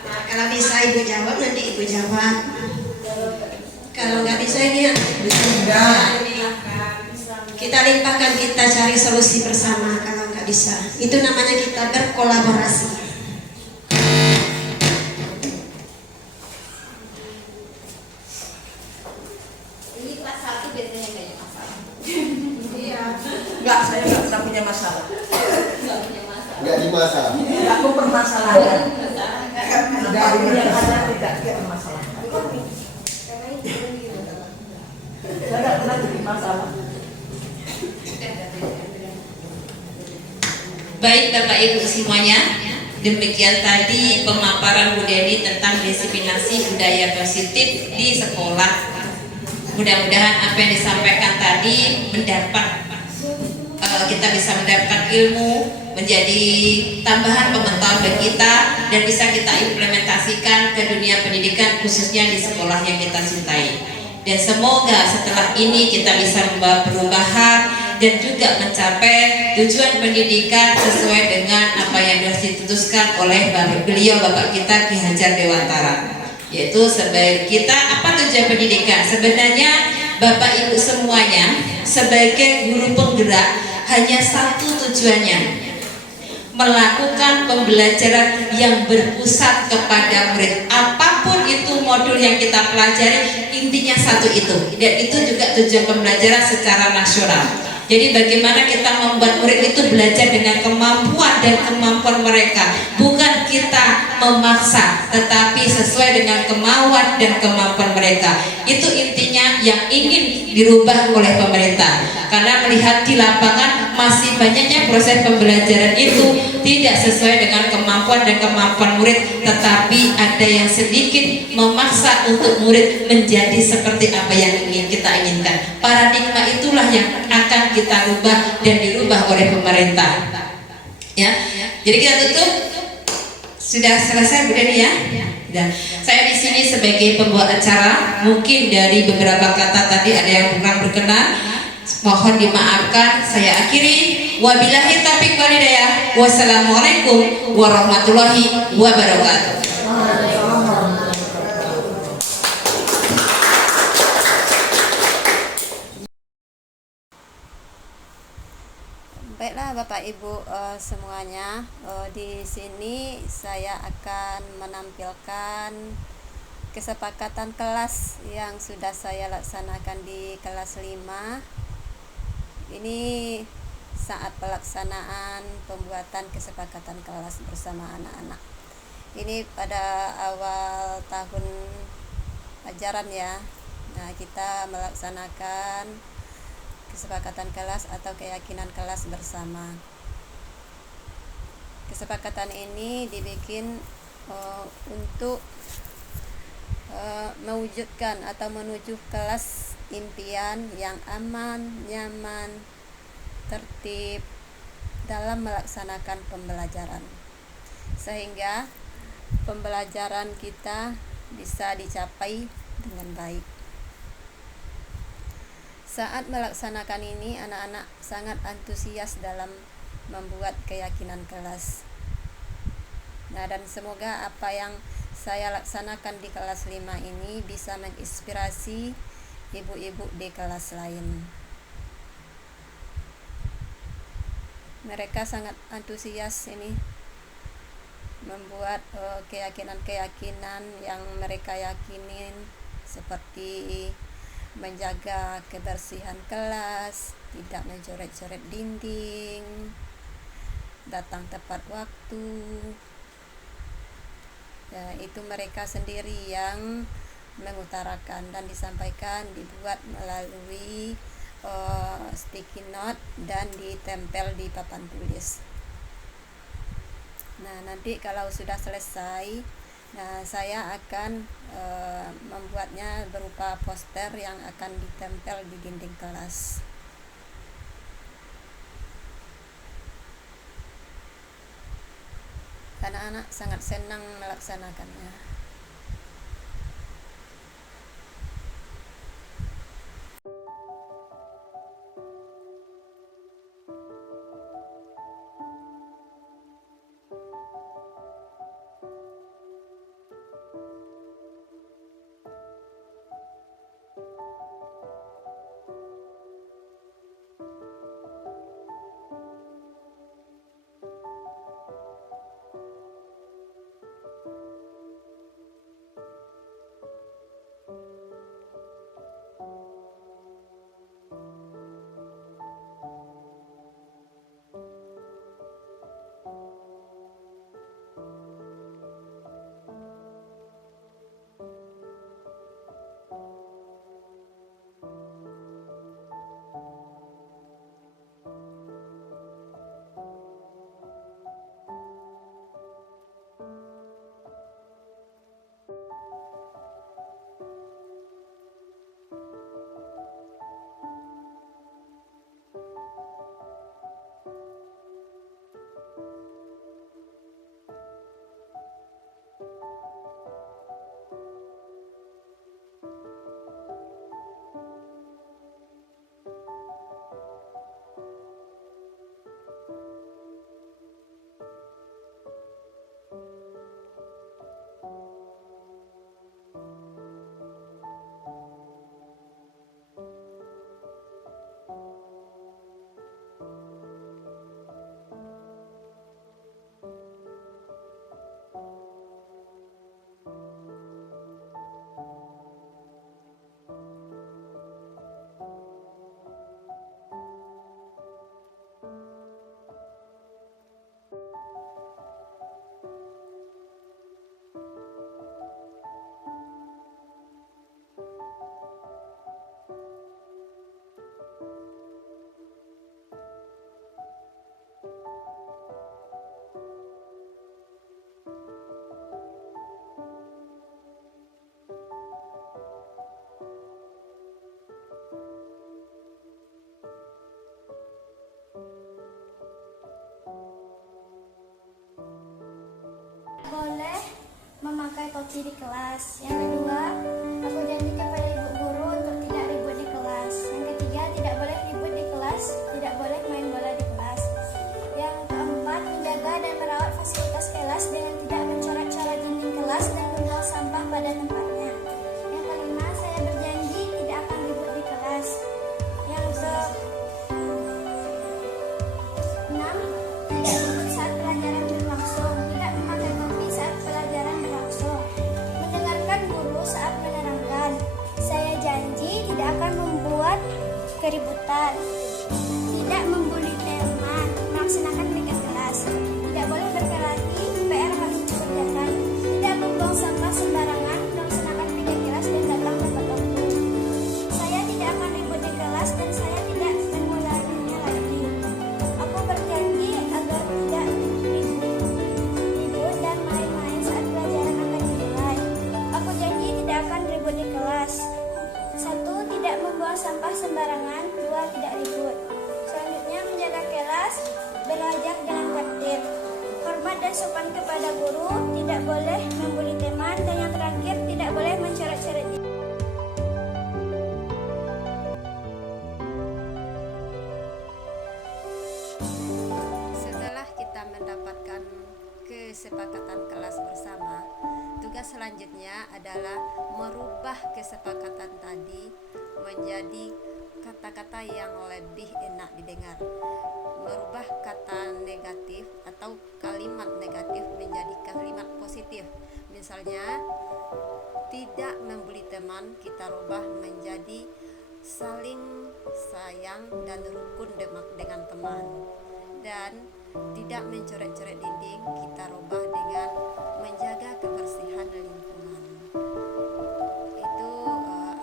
Nah, kalau bisa ibu jawab nanti ibu jawab. Kalau nggak bisa ini ya. Kita limpahkan, kita cari solusi bersama. Kalau nggak bisa, itu namanya kita berkolaborasi. Ini kelas 1 biasanya banyak masalah. enggak, saya enggak pernah punya masalah. Enggak punya masalah. Enggak di masa. Aku permasalahan. Dari mereka tidak bermasalah. Saya enggak pernah jadi masalah. Baik Bapak Ibu semuanya, demikian tadi pemaparan Bu Deni tentang disiplинasi budaya positif di sekolah. Mudah-mudahan apa yang disampaikan tadi kita bisa mendapatkan ilmu, menjadi tambahan pengetahuan bagi kita dan bisa kita implementasikan ke dunia pendidikan khususnya di sekolah yang kita cintai. Dan semoga setelah ini kita bisa membawa perubahan dan juga mencapai tujuan pendidikan sesuai dengan apa yang sudah diputuskan oleh beliau Bapak kita Ki Hajar Dewantara, yaitu sebagai kita apa tujuan pendidikan. Sebenarnya Bapak Ibu semuanya sebagai guru penggerak hanya satu tujuannya, melakukan pembelajaran yang berpusat kepada murid. Apapun itu modul yang kita pelajari, intinya satu itu, dan itu juga tujuan pembelajaran secara nasional. Jadi bagaimana kita membuat murid itu belajar dengan kemampuan dan kemampuan mereka, bukan kita memaksa, tetapi sesuai dengan kemauan dan kemampuan mereka. Itu intinya yang ingin dirubah oleh pemerintah. Karena melihat di lapangan masih banyaknya proses pembelajaran itu tidak sesuai dengan kemampuan dan kemampuan murid, tetapi ada yang sedikit memaksa untuk murid menjadi seperti apa yang ingin kita inginkan. Paradigma itulah yang akan kita rubah dan dirubah oleh pemerintah. Ya, jadi kita tutup. Sudah selesai Bu Deni ya? Dan saya di sini sebagai pembawa acara, mungkin dari beberapa kata tadi ada yang kurang berkenan, mohon dimaafkan. Saya akhiri. Wabillahi taufiq wal hidayah. Wassalamualaikum warahmatullahi wabarakatuh. Bapak Ibu semuanya, di sini saya akan menampilkan kesepakatan kelas yang sudah saya laksanakan di kelas 5. Ini saat pelaksanaan pembuatan kesepakatan kelas bersama anak-anak. Ini pada awal tahun ajaran ya. Nah, kita melaksanakan kesepakatan kelas atau keyakinan kelas bersama. Kesepakatan ini dibikin untuk mewujudkan atau menuju kelas impian yang aman, nyaman, tertib dalam melaksanakan pembelajaran, sehingga pembelajaran kita bisa dicapai dengan baik. Saat melaksanakan ini, anak-anak sangat antusias dalam membuat keyakinan kelas. Nah, dan semoga apa yang saya laksanakan di kelas 5 ini bisa menginspirasi ibu-ibu di kelas lain. Mereka sangat antusias ini membuat keyakinan-keyakinan yang mereka yakinin, seperti menjaga kebersihan kelas, tidak mencoret-coret dinding, datang tepat waktu. Ya, itu mereka sendiri yang mengutarakan dan disampaikan, dibuat melalui sticky note dan ditempel di papan tulis. Nah, nanti kalau sudah selesai, nah saya akan membuatnya berupa poster yang akan ditempel di dinding kelas. Anak-anak sangat senang melaksanakannya. Boleh memakai topi di kelas. Yang kedua, aku janji kepada ibu guru untuk tidak ribut di kelas. Yang ketiga, tidak boleh ribut di kelas, tidak boleh main bola di kelas. Yang keempat, menjaga dan merawat fasilitas kelas dengan tidak mencoret-coret dinding kelas dan membuang sampah pada tempatnya. Yang kelima, saya berjanji tidak akan ribut di kelas. Yang keenam, keributan, tidak membuli teman, melaksanakan tugas kelas, tidak boleh berkelahi, PR harus dikerjakan, tidak membuang sampah sembarangan, melaksanakan tugas kelas dan datang tepat waktu. Saya tidak akan ribut di kelas dan saya tidak mengulanginya lagi. Aku berjanji agar tidak ribut dan main-main saat pelajaran akan dimulai. Aku janji tidak akan ribut di kelas. 1. Tidak membuang sampah sembarangan. 2. Tidak ribut. Selanjutnya menjaga kelas, belajar dengan tertib, hormat dan sopan kepada guru, tidak boleh membuli teman, dan yang terakhir tidak boleh mencoret-coret diri. Setelah kita mendapatkan kesepakatan kelas bersama, tugas selanjutnya adalah merubah kesepakatan tadi menjadi kata-kata yang lebih enak didengar. Merubah kata negatif atau kalimat negatif menjadi kalimat positif. Misalnya, tidak membuli teman, kita rubah menjadi saling sayang dan rukun dengan teman. Dan tidak mencoret-coret dinding, kita rubah dengan menjaga kebersihan lingkungan. Itu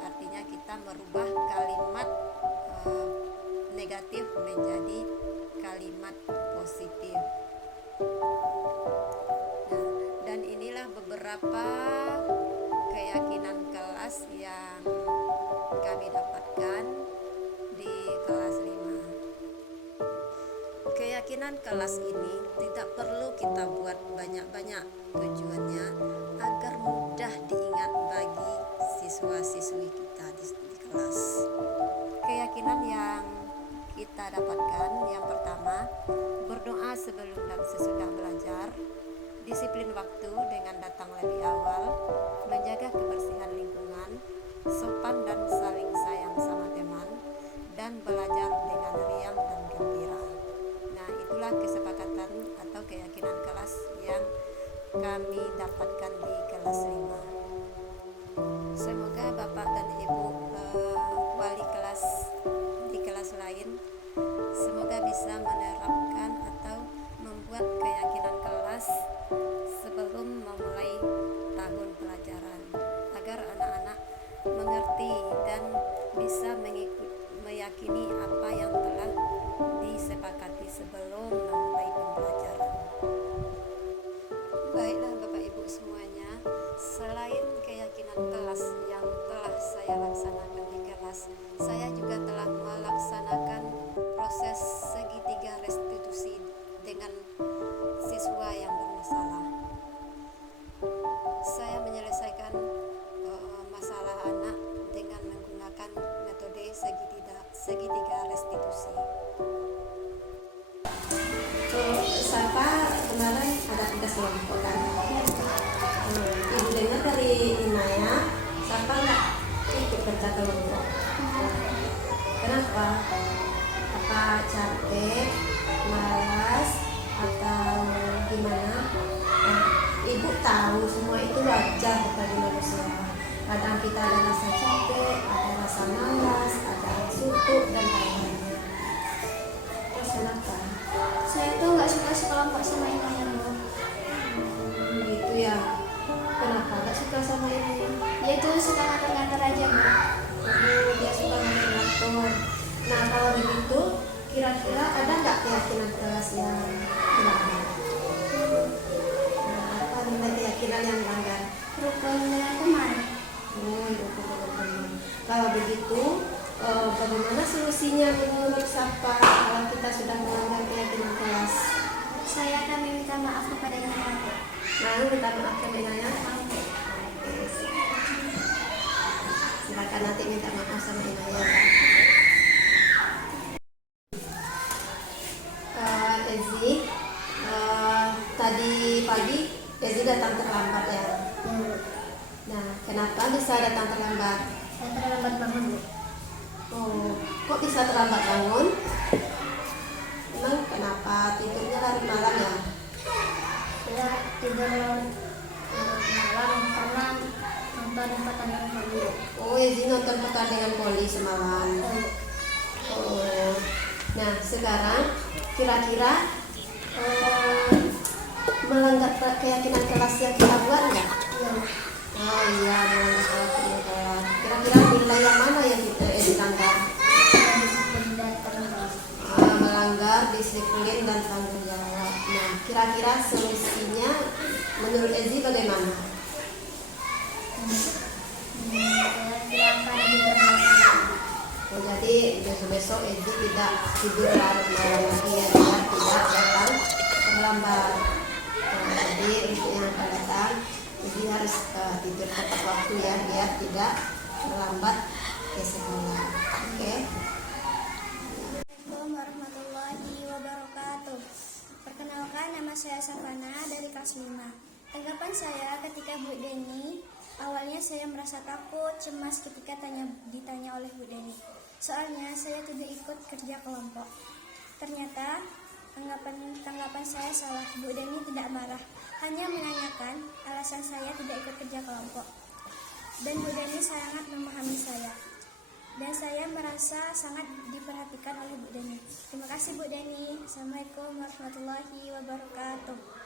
artinya kita merubah kalimat negatif menjadi kalimat positif. Nah, dan inilah beberapa keyakinan kelas yang kami dapatkan di kelas 5. Keyakinan kelas ini tidak perlu kita buat banyak-banyak. Tujuannya agar mudah diingat bagi siswa-siswi kita di kelas. Keyakinan yang kita dapatkan, yang pertama, berdoa sebelum dan sesudah belajar, disiplin waktu dengan datang lebih awal, menjaga kebersihan lingkungan, sopan dan saling sayang sama teman, dan belajar dengan riang dan gembira. Nah, itulah kesepakatan atau keyakinan kelas yang kami dapatkan di kelas 5. Semoga Bapak dan Ibu wali kelas di kelas lain semoga bisa menerapkan atau membuat keyakinan kelas sebelum memulai tahun pelajaran, agar anak-anak mengerti dan bisa meyakini apa yang telah disepakati sebelum memulai pembelajaran. Baiklah Bapak Ibu semuanya, selain keyakinan kelas yang telah saya laksanakan di kelas, saya juga telah melaksanakan proses segitiga restitusi dengan siswa yang bermasalah. Saya menyelesaikan masalah anak dengan menggunakan metode segitiga restitusi. Sapa kemarin ada tugas kelompok kan? Ibu dengar dari Inaya, Sapa nggak ikut kerja kelompok. Kenapa? Apa capek, malas, atau gimana? Nah, Ibu tahu semua itu wajar bagi manusia. Kadang kita ada rasa capek, ada rasa malas, ada suntuk dan lain-lainnya. Terus kenapa? Saya tuh nggak suka sekelompok sama Inaya, Bu. Gitu ya. Kenapa nggak suka sama Inaya? Dia tuh suka ngatur-ngatur aja, Bu. Dia suka ngatur. Nah, kalau begitu, kira-kira ada nggak keyakinan kelas yang dilanggar? Nah, apa nilai keyakinan yang dilanggar? Rukun dengan teman. Rukun dengan teman. Kalau begitu, bagaimana solusinya menurut Sapa kalau kita sudah melanggar keyakinan kelas? Saya akan meminta maaf kepada Inaya, Bu. Lalu minta maaf ke Inaya. Silakan nanti minta maaf sama Inaya. Ezi, tadi pagi Ezi datang terlambat ya. Nah, kenapa bisa datang terlambat? Saya terlambat bangun, Bu. Oh, kok bisa terlambat bangun? Emang kenapa tidurnya larut malam ya? Saya tidur malam karena nonton pertandingan voli. Oh, Ezi nonton pertandingan voli semalam. sekarang kira-kira melanggar keyakinan kelas yang kita buat nggak? Oh iya, melanggar keyakinan kelas. Kira-kira nilai yang mana yang dilanggar? Melanggar disiplin dan tanggung jawab. Nah, kira-kira solusinya menurut Ezi bagaimana? Oh, jadi besok-besok Ezi tidak tidur larut malam lagi ya, biar tidak datang terlambat. Nah, jadi untuk yang akan datang Ezi harus tidur tepat waktu ya, biar tidak terlambat ke sekolah. Oke? Assalamualaikum warahmatullahi wabarakatuh. Perkenalkan, nama saya Savana dari kelas 5. Tanggapan saya ketika Bu Deni, awalnya saya merasa takut, cemas ketika ditanya oleh Bu Deni. Soalnya saya tidak ikut kerja kelompok. Ternyata tanggapan saya salah. Bu Deni tidak marah, hanya menanyakan alasan saya tidak ikut kerja kelompok. Dan Bu Deni sangat memahami saya. Dan saya merasa sangat diperhatikan oleh Bu Deni. Terima kasih Bu Deni. Assalamualaikum warahmatullahi wabarakatuh.